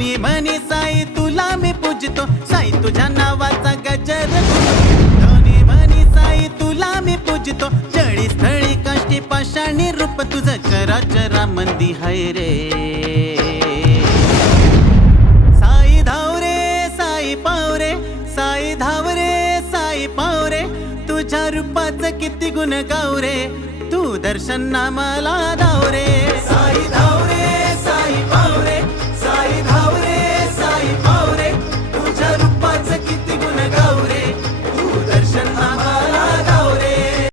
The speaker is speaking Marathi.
दोन्ही म्हणी साई तुला मी पूजतो, साई तुझ्या नावाचा गजर घुमतो. दोन्ही म्हणी साई तुला मी पूजतो, जळी स्थळी काष्टी पाषाणी रूप तुझं चराचरा मंदी हाय रे. साई धावरे साई पावरे, साई धावरे साई पावरे, तुझ्या रूपाचं किती गुण गावरे, तू दर्शन नामाला धावरे. साई धावरे साई पावरे,